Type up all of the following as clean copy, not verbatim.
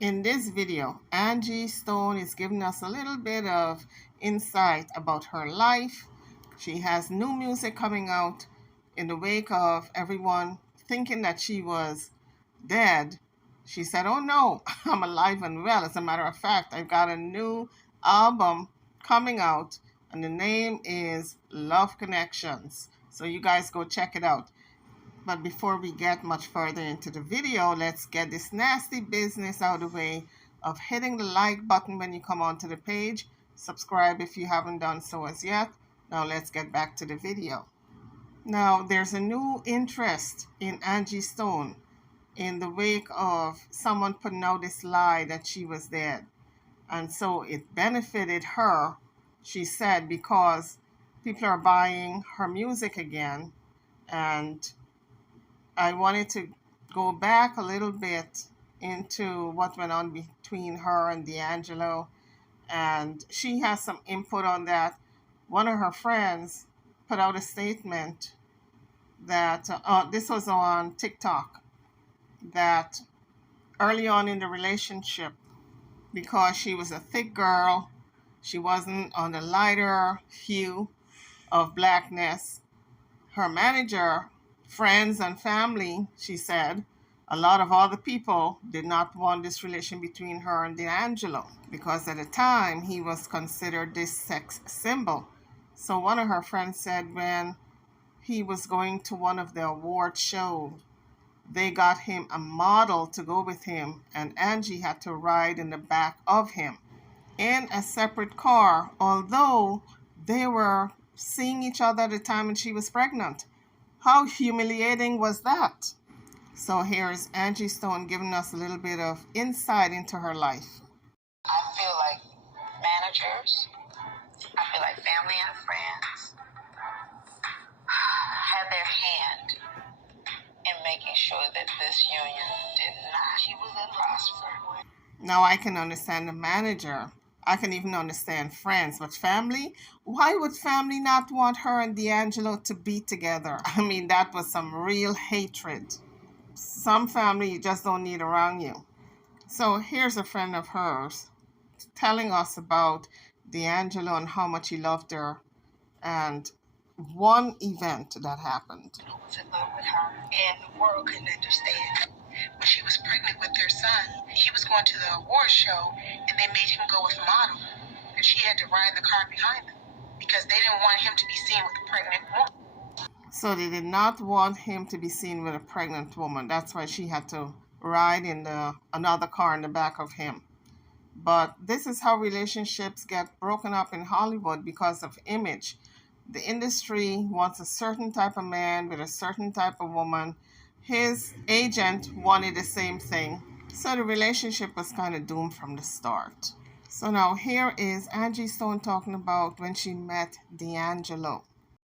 In this video, Angie Stone is giving us a little bit of insight about her life. She has new music coming out in the wake of everyone thinking that she was dead. She said, "Oh no, I'm alive and well. As a matter of fact, I've got a new album coming out, and the name is Love Connections. So you guys go check it out." But before we get much further into the video, let's get this nasty business out of the way of hitting the like button when you come onto the page. Subscribe if you haven't done so as yet. Now let's get back to the video. Now there's a new interest in Angie Stone in the wake of someone putting out this lie that she was dead. And so it benefited her, she said, because people are buying her music again. And I wanted to go back a little bit into what went on between her and D'Angelo, and she has some input on that. One of her friends put out a statement that this was on TikTok, that early on in the relationship, because she was a thick girl, she wasn't on the lighter hue of blackness, her manager, friends and family, she said, a lot of other people did not want this relation between her and D'Angelo because at the time he was considered this sex symbol. So one of her friends said when he was going to one of the award shows, they got him a model to go with him, and Angie had to ride in the back of him in a separate car, although they were seeing each other at the time and she was pregnant. How humiliating was that? So here's Angie Stone giving us a little bit of insight into her life. I feel like managers, I feel like family and friends had their hand in making sure that this union did not. She was in prosper. Now I can understand the manager. I can even understand friends, but family? Why would family not want her and D'Angelo to be together? I mean, that was some real hatred. Some family you just don't need around you. So here's a friend of hers telling us about D'Angelo and how much he loved her, and one event that happened. I was in love with her, and the world couldn't understand. When she was pregnant with their son, he was going to the award show, and they made him go with a model, and she had to ride in the car behind them because they didn't want him to be seen with a pregnant woman. So they did not want him to be seen with a pregnant woman. That's why she had to ride in another car in the back of him. But this is how relationships get broken up in Hollywood because of image. The industry wants a certain type of man with a certain type of woman. His agent wanted the same thing. So the relationship was kind of doomed from the start. So now here is Angie Stone talking about when she met D'Angelo.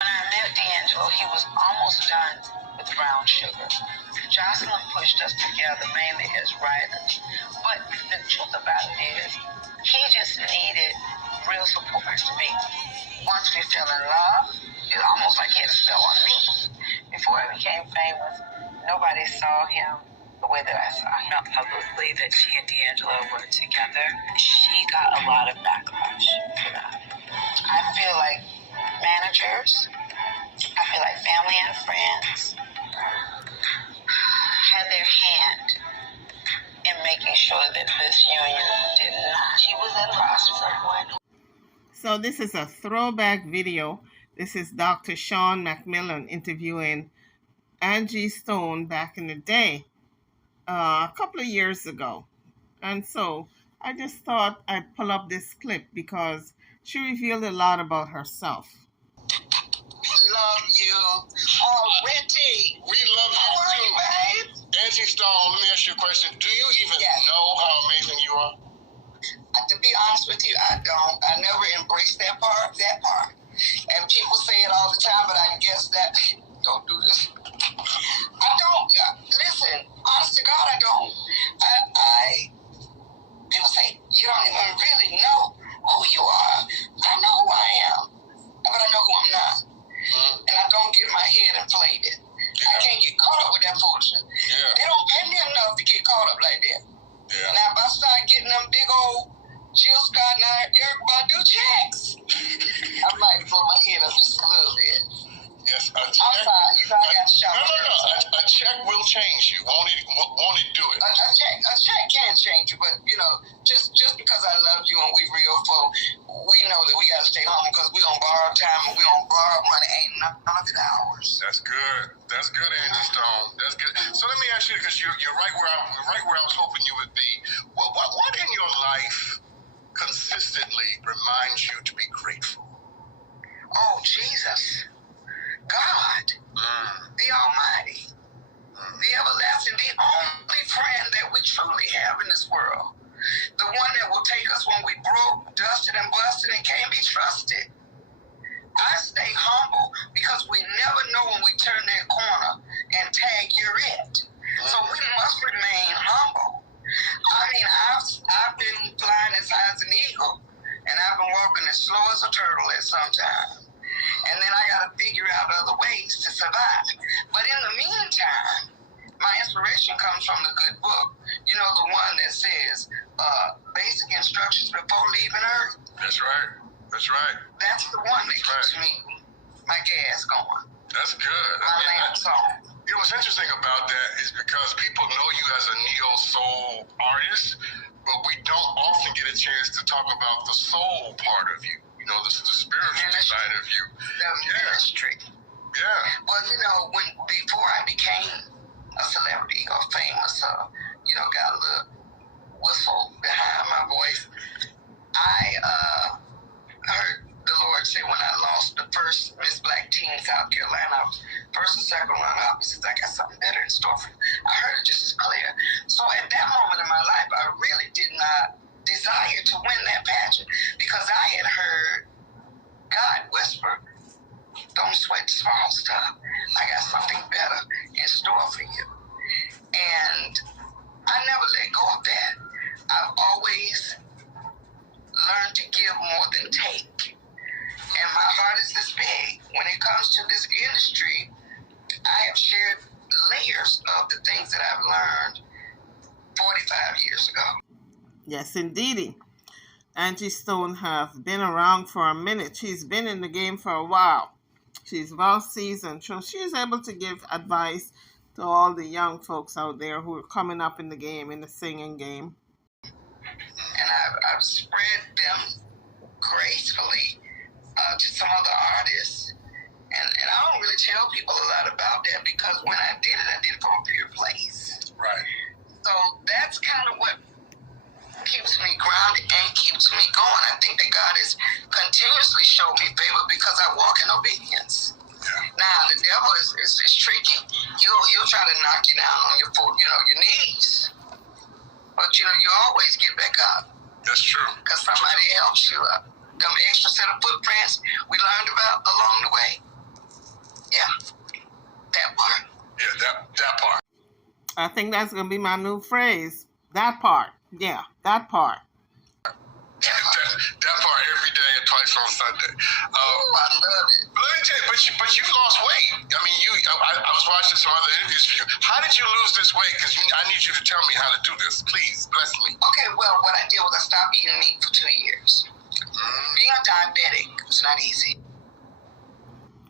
When I met D'Angelo, he was almost done with Brown Sugar. Jocelyn pushed us together mainly as writers. But the truth about it is, he just needed real support to me. Once we fell in love, it was almost like he had a spell on me. Before I became famous, nobody saw him the way that I saw him. Not publicly that she and D'Angelo were together. She got a lot of backlash for that. I feel like managers, I feel like family and friends had their hand in making sure that this union did not. She was in prosper. So this is a throwback video. This is Dr. Sean McMillan interviewing Angie Stone back in the day, a couple of years ago. And so I just thought I'd pull up this clip because she revealed a lot about herself. Love you already. We love you too. Babe? Angie Stone, let me ask you a question. Do you even know how amazing you are? To be honest with you, I don't. I never embraced that part. And people say it all the time, but I guess that, don't do this. I don't. Listen, honest to God, I don't. People say, you don't even really know who you are. I know who I am, but I know who I'm not. And I don't get my head inflated. I can't get caught up with that foolishness. They don't pay me enough to get caught up like that. Yeah. Now, if I start getting them big old Jill Scott and Eric Badu checks, I might blow my head up just a little bit. Yes, I'm sorry, you know I got to shout. No. A check will change you. Won't it do it? A check can change you, but you know, just because I love you and we real folk, we know that we got to stay home because we don't borrow time and we don't borrow money. Ain't none of it ours. That's good. That's good, Angie Stone. That's good. So let me ask you, because you're right where I was hoping you would be. What in your life consistently reminds you to be grateful? Oh, Jesus. God, the Almighty, the everlasting, the only friend that we truly have in this world, the one that will take us when we broke, dusted, and busted and can't be trusted. I stay humble because we never know when we turn that corner and tag you're it. So we must remain humble. I mean, I've been flying as high as an eagle, and I've been walking as slow as a turtle at some time. And then I got to figure out other ways to survive. But in the meantime, my inspiration comes from the good book. You know, the one that says basic instructions before leaving Earth. That's right. That's right. That's the one that keeps me, my gas going. That's good. My lamp song. You know, what's interesting about that is because people know you as a neo-soul artist, but we don't often get a chance to talk about the soul part of you. You know, the spiritual side of you. The ministry. Yeah. Well, you know, before I became a celebrity or famous, you know, got a little whistle behind my voice, I heard the Lord say when I lost the first Miss Black Teen South Carolina, first and second runner-up, he says, I got something better in store for you. I heard it just as clear. So at that moment in my life, I really did not desire to win that pageant because I had heard God whisper, don't sweat the small stuff. I got something better in store for you. And I never let go of that. I've always learned to give more than take. And my heart is this big. When it comes to this industry, I have shared layers of the things that I've learned 45 years ago. Yes, indeedy. Angie Stone has been around for a minute. She's been in the game for a while. She's well seasoned, so she's able to give advice to all the young folks out there who are coming up in the game, in the singing game. And I've spread them gracefully to some other artists. And I don't really tell people a lot about that because when I did it from a pure place. Right. So that's kind of what keeps me grounded and keeps me going. I think that God has continuously showed me favor because I walk in obedience. Yeah. Now the devil is tricky. He'll try to knock you down on your your knees, but you always get back up. That's true. Because somebody helps you up. Them extra set of footprints we learned about along the way. Yeah, that part. Yeah, that part. I think that's going to be my new phrase. That part. Yeah, that part. That part every day and twice on Sunday. I love it. But let me tell you, but you lost weight. I mean, I was watching some other interviews for you. How did you lose this weight? Because I need you to tell me how to do this. Please, bless me. Okay, well, what I did was I stopped eating meat for 2 years. Being a diabetic is not easy.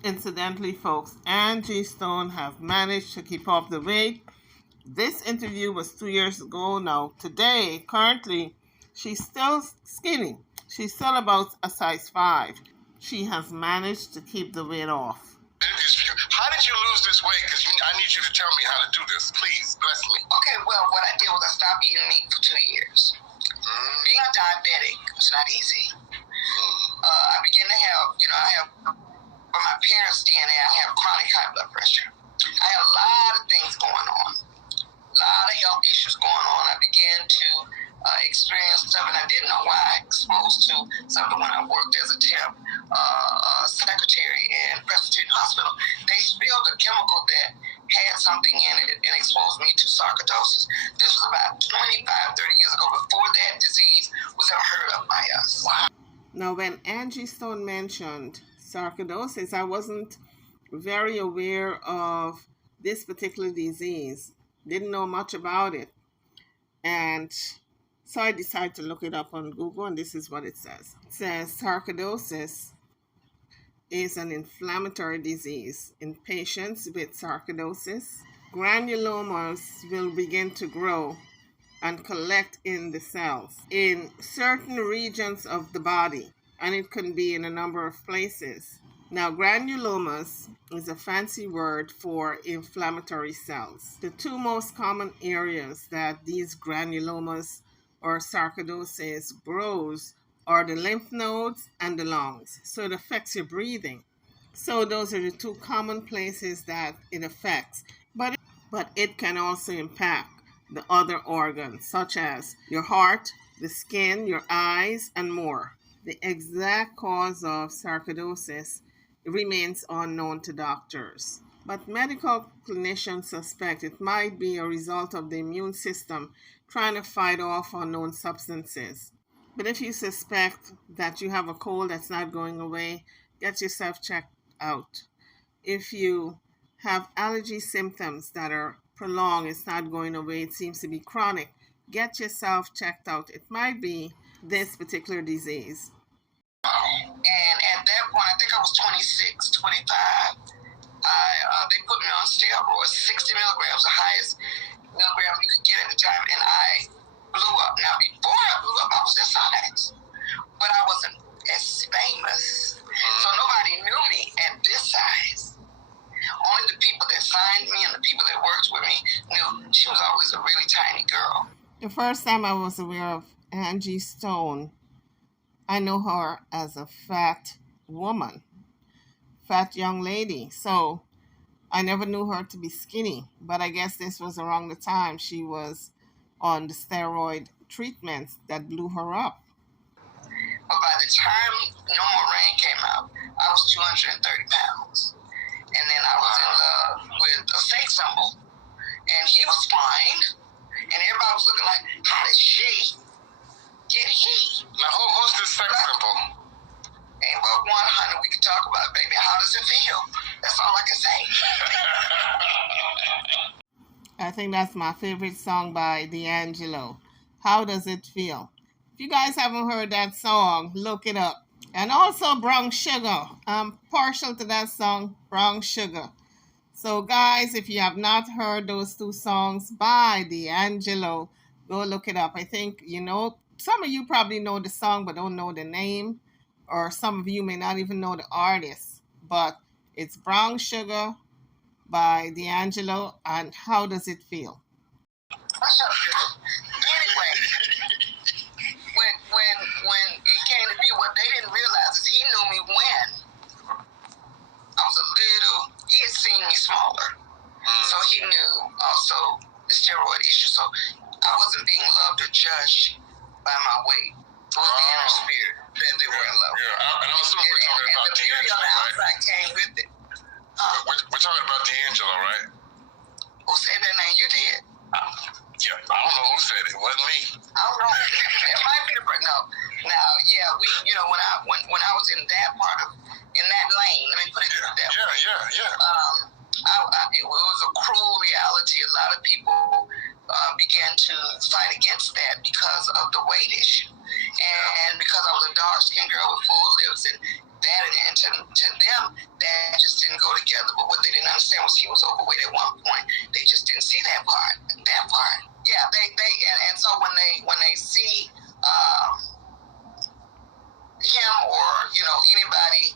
Incidentally, folks, Angie Stone have managed to keep off the weight. This interview was 2 years ago now. Today, currently, she's still skinny. She's still about a size 5. She has managed to keep the weight off. How did you lose this weight? Because I need you to tell me how to do this. Please, bless me. Okay, well, what I did was I stopped eating meat for 2 years. Being a diabetic is not easy. I began to have, from my parents' DNA, I have chronic high blood pressure. I had a lot of things going on, a lot of health issues going on. I began to experience stuff, and I didn't know why. I exposed to something when I worked as a temp secretary in Presbyterian Hospital. They spilled a chemical that had something in it and exposed me to sarcoidosis. This was about 25, 30 years ago, before that disease was ever heard of by us. Wow. Now, when Angie Stone mentioned sarcoidosis, I wasn't very aware of this particular disease. Didn't know much about it. And so I decided to look it up on Google, and this is what it says. It says sarcoidosis is an inflammatory disease. In patients with sarcoidosis, granulomas will begin to grow and collect in the cells in certain regions of the body, and it can be in a number of places. Now, granulomas is a fancy word for inflammatory cells. The two most common areas that these granulomas or sarcoidosis grows are the lymph nodes and the lungs. So it affects your breathing. So those are the two common places that it affects. But it can also impact the other organs, such as your heart, the skin, your eyes, and more. The exact cause of sarcoidosis remains unknown to doctors, but medical clinicians suspect it might be a result of the immune system trying to fight off unknown substances. But if you suspect that you have a cold that's not going away, get yourself checked out. If you have allergy symptoms that are prolonged, it's not going away, it seems to be chronic, get yourself checked out. It might be this particular disease. And at that point, I think I was 26, 25. They put me on steroids, 60 milligrams, the highest milligram you could get at the time, and I blew up. Now, before I blew up, I was this size, but I wasn't as famous, so nobody knew me at this size. Only the people that signed me and the people that worked with me knew she was always a really tiny girl. The first time I was aware of Angie Stone, I know her as a fat woman, fat young lady. So I never knew her to be skinny, but I guess this was around the time she was on the steroid treatments that blew her up. But by the time No More Rain came out, I was 230 pounds. And then I was in love with a sex symbol, and he was fine, and everybody was looking like, how did she get he? Now, who's this sex symbol? Ain't but 100 we can talk about, baby. How does it feel? That's all I can say. I think that's my favorite song by D'Angelo. How does it feel? If you guys haven't heard that song, look it up. And also Brown Sugar. I'm partial to that song, Brown Sugar. So guys, if you have not heard those two songs by D'Angelo, go look it up. I think, some of you probably know the song but don't know the name. Or some of you may not even know the artist. But it's Brown Sugar by D'Angelo, and How Does It Feel? Anyway, when it came to be, what they didn't realize is he knew me when I was a little, he had seen me smaller. So he knew also the steroid issue. So I wasn't being loved or judged by my weight. It was the inner spirit that they were in love with. Yeah, and I'm assuming we're talking about the beauty on the D'Angelo, outside right? came with it. We're talking about D'Angelo, right? Who said that name? You did. Yeah, I don't know who said it. It wasn't me. All right. It might be the no. Now, yeah, when I was in that part of in that lane, let me put it that way. Yeah. It was a cruel reality. A lot of people began to fight against that because of the weight issue, and because I was a dark-skinned girl with full lips, and that, and to them that just didn't go together. But what they didn't understand was he was overweight at one point. They just didn't see that part. Yeah, and so when they see him or anybody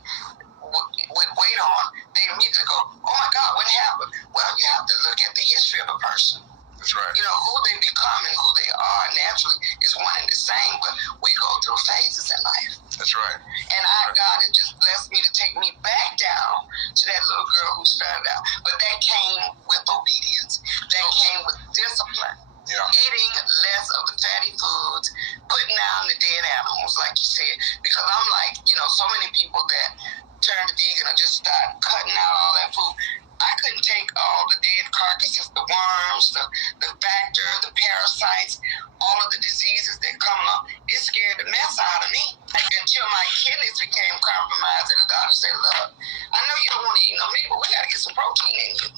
with weight on, they immediately go, oh my God, what happened? Well, you have to look at the history of a person. That's right. Who they become and who they are naturally is one and the same, but we go through phases in life. That's right. And God had just blessed me to take me back down to that little girl who started out. But that came with obedience. That came with discipline. Yeah. Eating less of the fatty foods, putting down the dead animals, like you said. Because I'm like, so many people that turn to vegan or just start cutting out all that food. I couldn't take all the dead carcasses, the worms, the factor, the parasites, all of the diseases that come along. It scared the mess out of me until my kidneys became compromised, and the doctor said, look, I know you don't want to eat no meat, but we got to get some protein in you.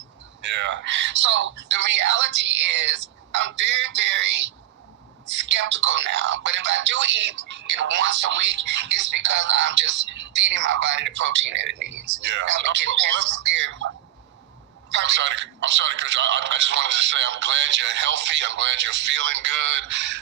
Yeah. So the reality is I'm very, very it once a week, it's because I'm just feeding my body the protein that it needs. Yeah. I'm getting past the scary. I'm sorry, Coach. I just wanted to say I'm glad you're healthy. I'm glad you're feeling good.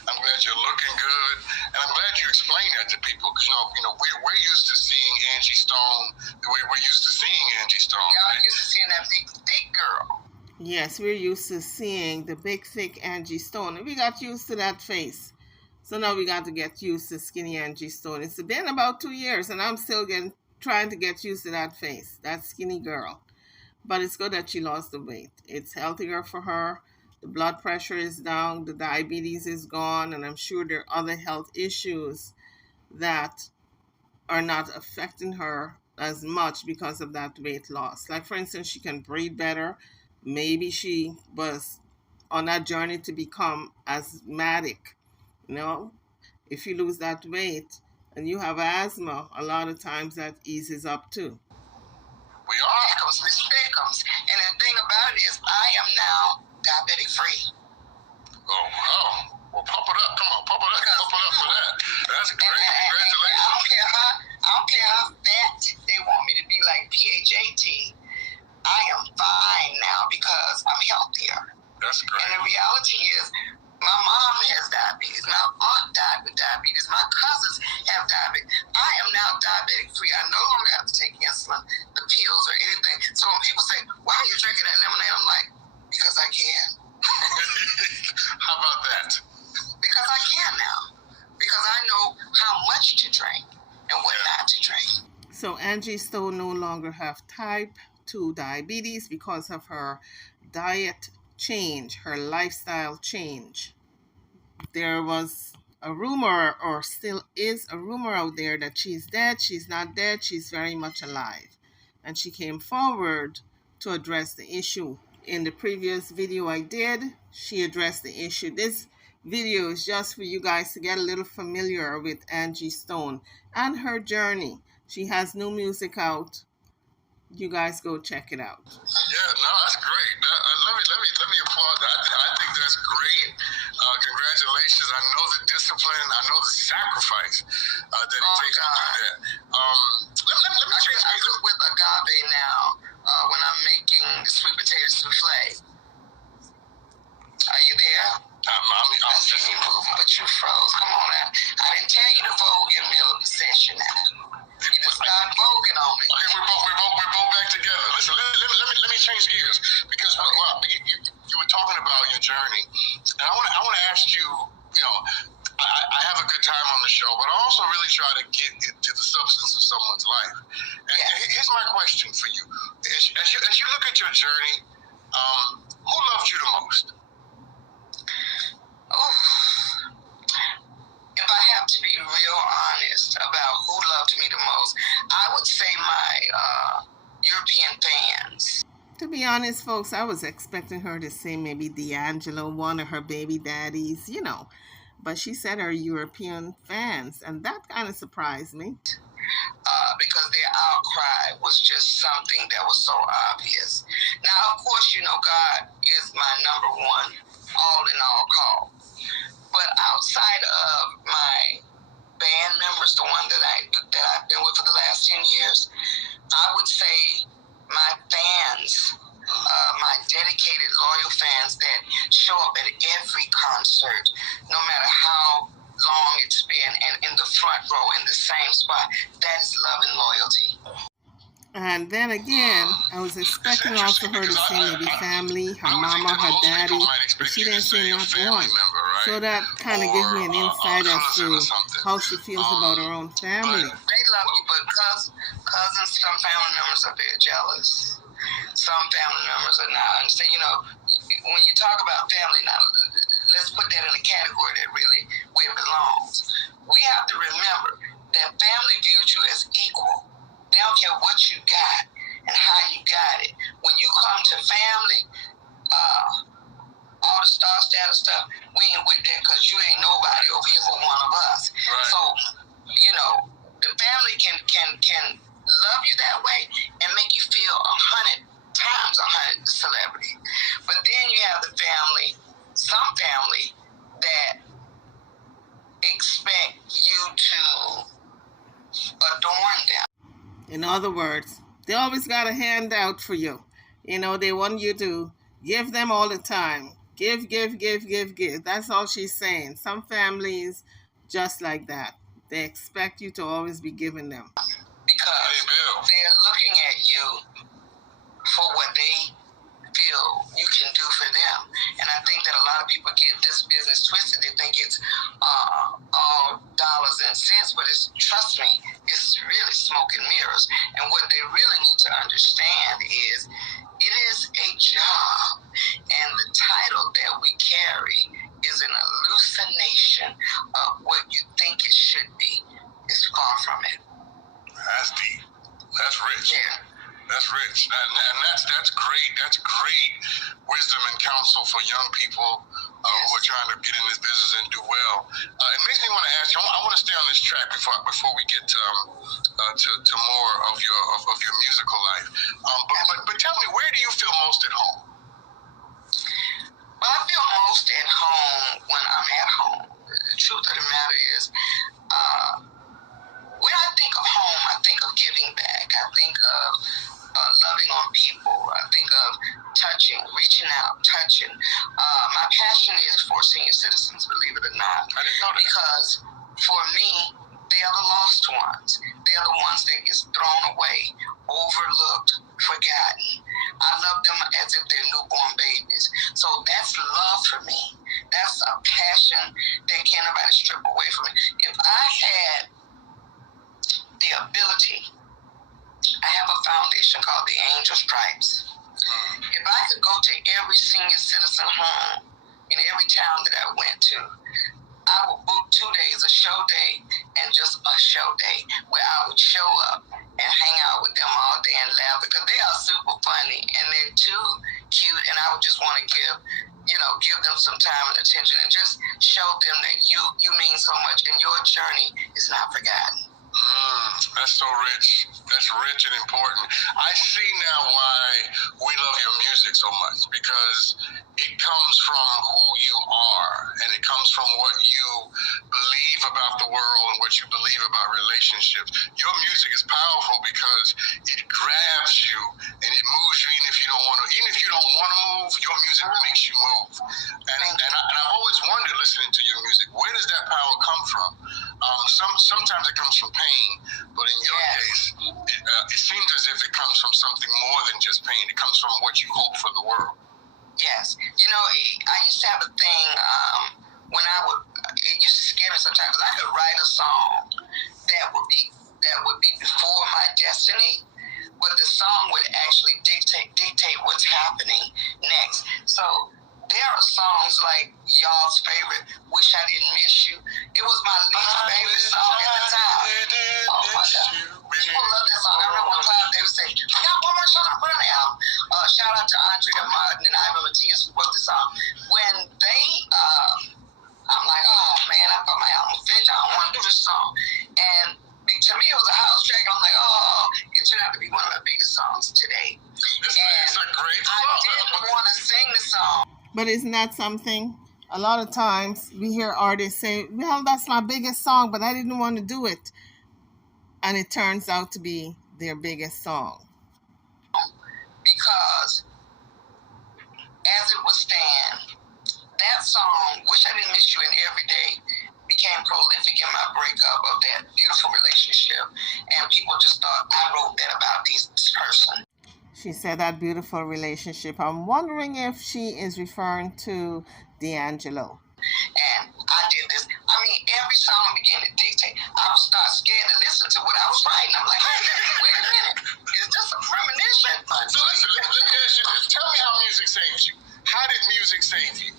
I'm glad you're looking good. And I'm glad you explained that to people. Because, we're used to seeing Angie Stone the way we're used to seeing Angie Stone. Y'all Right? used to seeing that big, thick girl. Yes, we're used to seeing the big, thick Angie Stone. And we got used to that face. So now we got to get used to skinny Angie Stone. It's been about 2 years, and I'm still trying to get used to that face, that skinny girl. But it's good that she lost the weight. It's healthier for her. The blood pressure is down. The diabetes is gone. And I'm sure there are other health issues that are not affecting her as much because of that weight loss. Like, for instance, she can breathe better. Maybe she was on that journey to become asthmatic. If you lose that weight and you have asthma, a lot of times that eases up too. We are. Miss Pickums. And the thing about it is, I am now diabetic free. Oh, wow. Well, pump it up. Come on, pump it up. Pump it up for that. That's great. Congratulations. I don't care how fat they want me to be, like PHAT. I am fine now because I'm healthier. That's great. And the reality is, my mom has diabetes. My aunt died with diabetes. My cousins have diabetes. I am now diabetic free. I no longer have to take insulin, the pills, or anything. So when people say, "Why are you drinking that lemonade?" I'm like, because I can. How about that? Because I can now. Because I know how much to drink and what not to drink. So Angie Stone no longer have type 2 diabetes because of her diet change, her lifestyle change. There was a rumor, or still is a rumor out there, that she's dead. She's not dead. She's very much alive. And she came forward to address the issue. In the previous video I did, she addressed the issue. This video is just for you guys to get a little familiar with Angie Stone and her journey. She has new music out. You guys go check it out. Yeah, no, that's great. Let me applaud that. I think that's great. Congratulations. I know the discipline. I know the sacrifice that it takes to do that. Let me change. I cook with agave now when I'm making sweet potato souffle. Are you there? I see you moving, but you froze. Come on now. I didn't tell you to vogue in the middle of the session now. You just start voguing on me. Okay, we're both back together. Listen, let me change gears, because you were talking about your journey, and I want to ask you. I have a good time on the show, but I also really try to get into the substance of someone's life. And here's my question for you: as you look at your journey, who loved you the most? If I have to be real honest about who loved me the most, I would say my European fans. To be honest, folks, I was expecting her to say maybe D'Angelo, one of her baby daddies, But she said her European fans, and that kind of surprised me. Because their outcry was just something that was so obvious. Now, of course, God is my number one all-in-all call. But outside of my band members, the one that I've been with for the last 10 years, I would say my fans, my dedicated, loyal fans that show up at every concert, no matter how long it's been, and in the front row in the same spot. That is love and loyalty. And then again, I was expecting also her to say maybe family, her mama, her daddy, but she didn't say not one. So that kind of gives me an insight as to how she feels about her own family. They love you, but cousins, some family members are very jealous. Some family members are not. So, when you talk about family, now let's put that in a category that really where it belongs. We have to remember that family views you as equal. They don't care what you got and how you got it. When you come to family, all the star status stuff, we ain't with that, because you ain't nobody over here for one of us. Right. So, the family can love you that way and make you feel 100 times 100 the celebrity. But then you have the family, some family that In other words, they always got a handout for you. You know, they want you to give them all the time. Give, give, give, give, give. That's all she's saying. Some families just like that. They expect you to always be giving them. Because they're looking at you for what they feel you can do for them. And I think that a lot of people get this business twisted. They think it's all dollars and cents, but it's, trust me, it's really smoke and mirrors. And what they really need to understand is it is a job, and the title that we carry is an hallucination of what you think it should be. It's far from it. That's deep. That's rich. Yeah. That's rich. And that's great. That's great wisdom and counsel for young people who are trying to get in this business and do well. It makes me want to ask you, I want to stay on this track before we get to more of your musical life. But tell me, where do you feel most at home? Well, I feel most at home when I'm at home. The truth of the matter is, when I think of home, I think of giving back. I think of loving on people. I think of touching, reaching out, touching. My passion is for senior citizens, believe it or not. I didn't know that. Because for me, they are the lost ones. They are the ones that get thrown away, overlooked, forgotten. I love them as if they're newborn babies. So that's love for me. That's a passion that can't nobody strip away from me. If I had the ability, I have a foundation called the Angel Stripes. If I could go to every senior citizen home in every town that I went to, I would book 2 days, a show day and just a show day, where I would show up and hang out with them all day and laugh, because they are super funny and they're too cute, and I would just want to give them some time and attention and just show them that you mean so much and your journey is not forgotten. That's so rich. That's rich and important. I see now why we love your music so much, because it comes from who you are, and it comes from what you believe about the world and what you believe about relationships. Your music is powerful because it grabs you and it moves you even if you don't want to. Even if you don't want to move, your music makes you move. And I've always wondered, listening to your music, where does that power come from? Sometimes it comes from pain, but in your case, it seems as if it comes from something more than just pain. It comes from what you hope for the world. Yes. I used to have a thing when it used to scare me sometimes. I could write a song that would be before my destiny, but the song would actually dictate what's happening next. So there are songs like y'all's favorite, Wish I Didn't Miss You. It was my least favorite song at the time. Oh my God. People love this song. I remember one time they would say, "We got one more song to put on the album." Shout out to Andrea Martin and Ivan Matias who wrote the song. When they, I'm like, oh man, I thought my album was finished. I don't want to do this song. And to me, it was a house track. I'm like, oh, it turned out to be one of my biggest songs today. It's a great song. I didn't want to sing the song. But isn't that something? A lot of times we hear artists say, well, that's my biggest song, but I didn't want to do it. And it turns out to be their biggest song. Because as it would stand, that song, Wish I Didn't Miss You in Every Day, became prolific in my breakup of that beautiful relationship. And people just thought I wrote that about this person. She said that beautiful relationship. I'm wondering if she is referring to D'Angelo. And I did this. I mean, every song began to dictate. I would start scared to listen to what I was writing. I'm like, wait a minute. Is this a premonition? So listen, let me ask you this. Tell me how music saves you. How did music save you?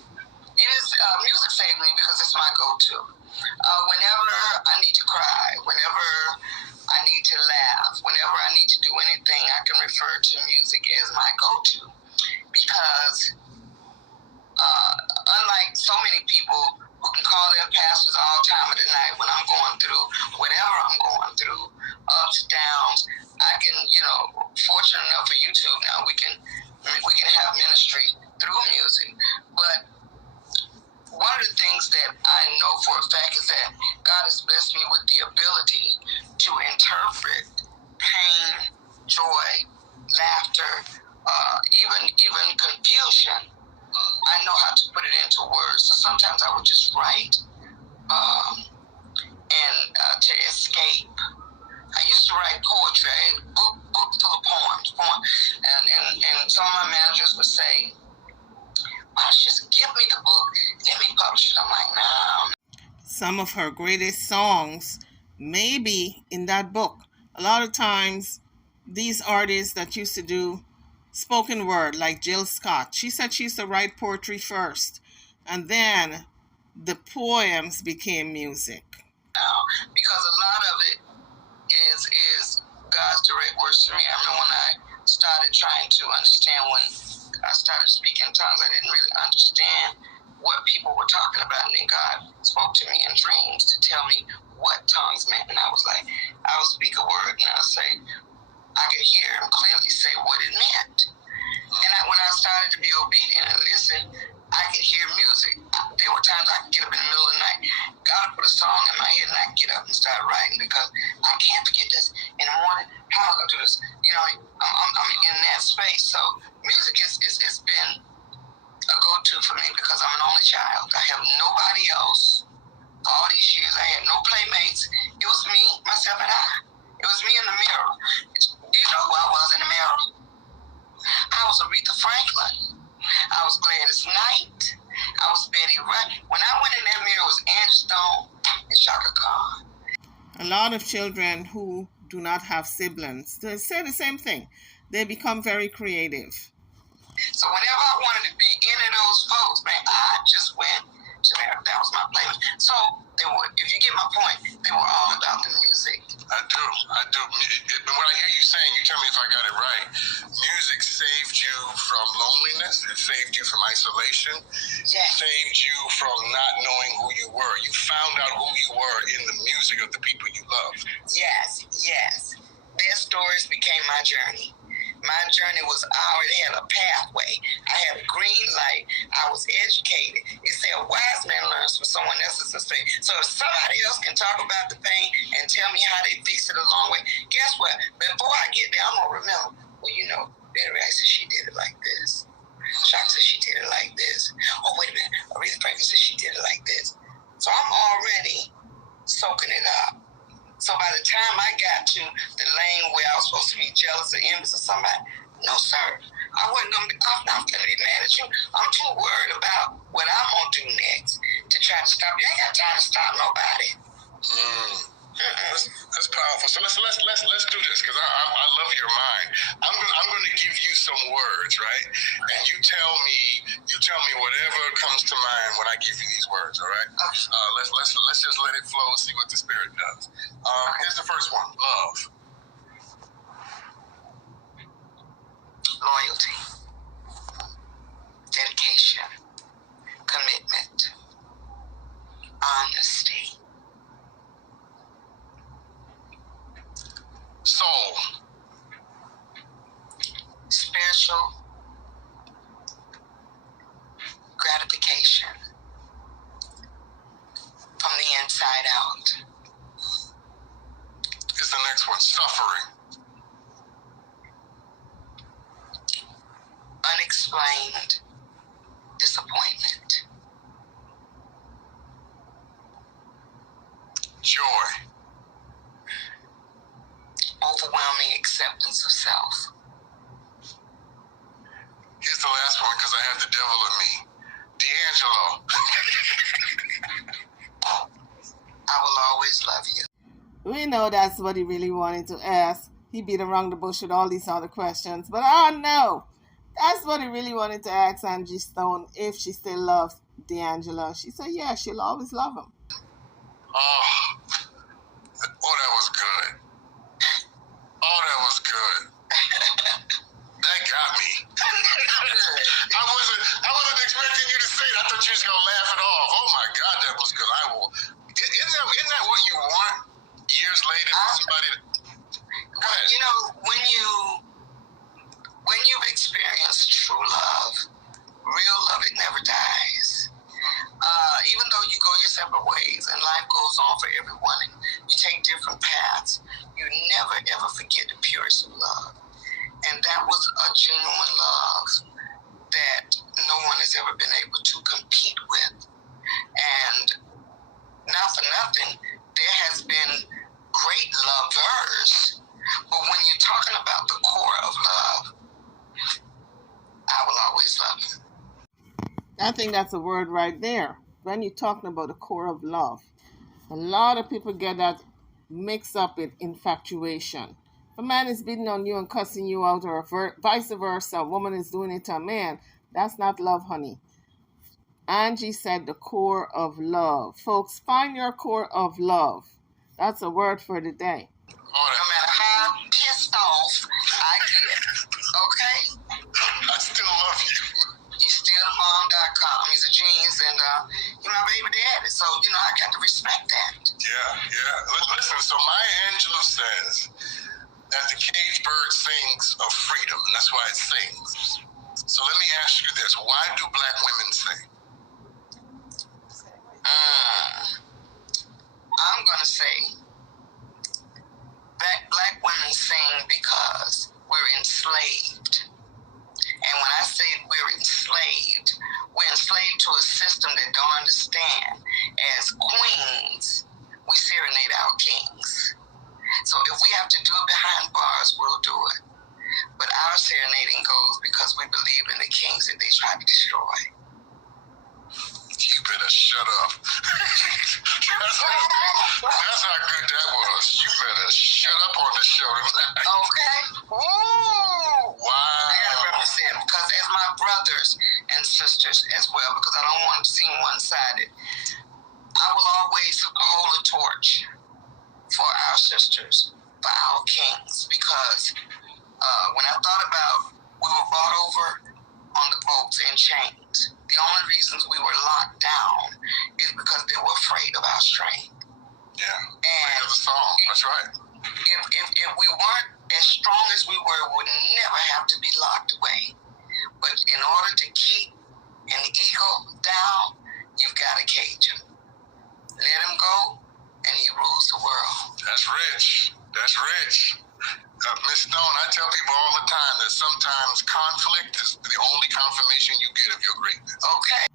It is, music saved me because it's my go-to. Whenever I need to cry, whenever I need to laugh, whenever I need to do anything, I can refer to music as my go-to. Because unlike so many people who can call their pastors all time of the night when I'm going through whatever I'm going through, ups, downs, I can, fortunate enough for YouTube now, we can have ministry through music. But one of the things that I know for a fact is that God has blessed me with the ability to interpret pain, joy, laughter, even confusion. I know how to put it into words. So sometimes I would just write and to escape. I used to write poetry. I had book full of poems. And some of my managers would say, why don't you just give me the book, let me publish it? I'm like, no. Some of her greatest songs may be in that book. A lot of times, these artists that used to do spoken word, like Jill Scott, she said she used to write poetry first, and then the poems became music. Because a lot of it is God's direct words to me. I remember when I started trying to understand, when I started speaking in tongues, I didn't really understand what people were talking about, and then God spoke to me in dreams to tell me what tongues meant, and I was like, I would speak a word, and I would say, I could hear him clearly say what it meant. And when I started to be obedient and listen, I could hear music. There were times I could get up in the middle of the night, God would put a song in my head, and I could get up and start writing, because I can't forget this. In the morning, how am I going to do this? You know, I'm in that space. So music has been a go-to for me, because I'm an only child. I have nobody else. All these years, I had no playmates. It was me, myself, and I. It was me in the mirror. Do you know who I was in the mirror? I was Aretha Franklin. I was Gladys Knight. I was Betty Wright. When I went in that mirror, it was Angie Stone and Shaka Khan. A lot of children who do not have siblings, they say the same thing. They become very creative. So whenever I wanted to be any of those folks, man, I just went to there. That was my playlist. So they were, if you get my point, they were all about the music. I do. When I hear you saying, you tell me if I got it right. Music saved you from loneliness. It saved you from isolation. Yes. Saved you from not knowing who you were. You found out who you were in the music of the people you loved. Yes. Their stories became my journey. My journey was, I already had a pathway. I had a green light. I was educated. It said a wise man learns from someone else's mistake. So if somebody else can talk about the pain and tell me how they fixed it a long way, guess what? Before I get there, I'm going to remember, well, you know, Betty Wright said she did it like this. Shaka said she did it like this. Oh, wait a minute. Aretha Franklin said she did it like this. So I'm already soaking it up. So by the time I got to the lane where I was supposed to be jealous or envious of somebody, no, sir. I'm not going to be mad at you. I'm too worried about what I'm going to do next to try to stop you. I ain't got time to stop nobody. That's powerful. So let's do this, because I love your mind. I'm going to give you some words, right? And you tell me whatever comes to mind when I give you these words. All right? Let's just let it flow. See what the Spirit does. Here's the first one. Love. Loyalty. Dedication. Commitment. Honesty. Soul. Spiritual gratification from the inside out. Here's the next one. Suffering. Unexplained disappointment. Joy. Overwhelming acceptance of self. Here's the last one, because I have the devil in me. D'Angelo. I will always love you. We know that's what he really wanted to ask. He beat around the bush with all these other questions. But oh no, that's what he really wanted to ask Angie Stone, if she still loves D'Angelo. She said, yeah, she'll always love him. Oh, that was good. Oh, that was good. That got me. I wasn't expecting you to say it. I thought you was gonna laugh it off. Oh my God, that was good. Isn't that what you want? Years later, for somebody to... Go ahead. You know, when you've experienced true love, real love, it never dies. even though you go your separate ways and life goes on for everyone and you take different paths, you never ever forget the purest of love. And that was a genuine love that no one has ever been able to compete with. And not for nothing, there has been great lovers, but when you're talking about the core of love, I will always love you. I think that's a word right there. When you're talking about the core of love, a lot of people get that mixed up with infatuation. If a man is beating on you and cussing you out, or vice versa, a woman is doing it to a man, that's not love, honey. Angie said the core of love. Folks, find your core of love. That's a word for the day. No matter how pissed off I get, okay? I still love you. He's still mom.com. He's a genius, and he's my baby daddy. So, I got to respect that. Yeah. Listen, so Maya Angelou says that the caged bird sings of freedom, and that's why it sings. So let me ask you this. Why do black women sing? I'm going to say that black women sing because we're enslaved. And when I say we're enslaved to a system that don't understand. As queens, we serenade our kings. So if we have to do it behind bars, we'll do it. But our serenading goes because we believe in the kings that they tried to destroy. You better shut up. That's how good that was. You better shut up on this show tonight. Okay. Ooh. Wow. I gotta represent, because as my brothers and sisters as well, because I don't want to seem one-sided, I will always hold a torch for our sisters, for our kings, because when I thought about we were brought over on the boats in chains, the only reasons we were locked down is because they were afraid of our strength. Yeah. And the song. That's right. If we weren't as strong as we were, we would never have to be locked away. But in order to keep an eagle down, you've got to cage him. Let him go, and he rules the world. That's rich. That's rich. Miss Stone, I tell people all the time that sometimes conflict is the only confirmation you get of your greatness. Okay.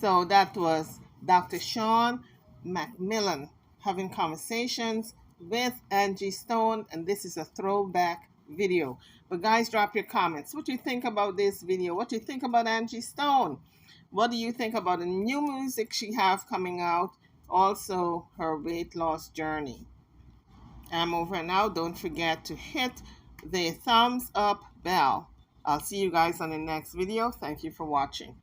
So that was Dr. Sean McMillan having conversations with Angie Stone, and this is a throwback video. But guys, drop your comments. What do you think about this video? What do you think about Angie Stone? What do you think about the new music she have coming out? Also, her weight loss journey. I'm over now. Don't forget to hit the thumbs up bell. I'll see you guys on the next video. Thank you for watching.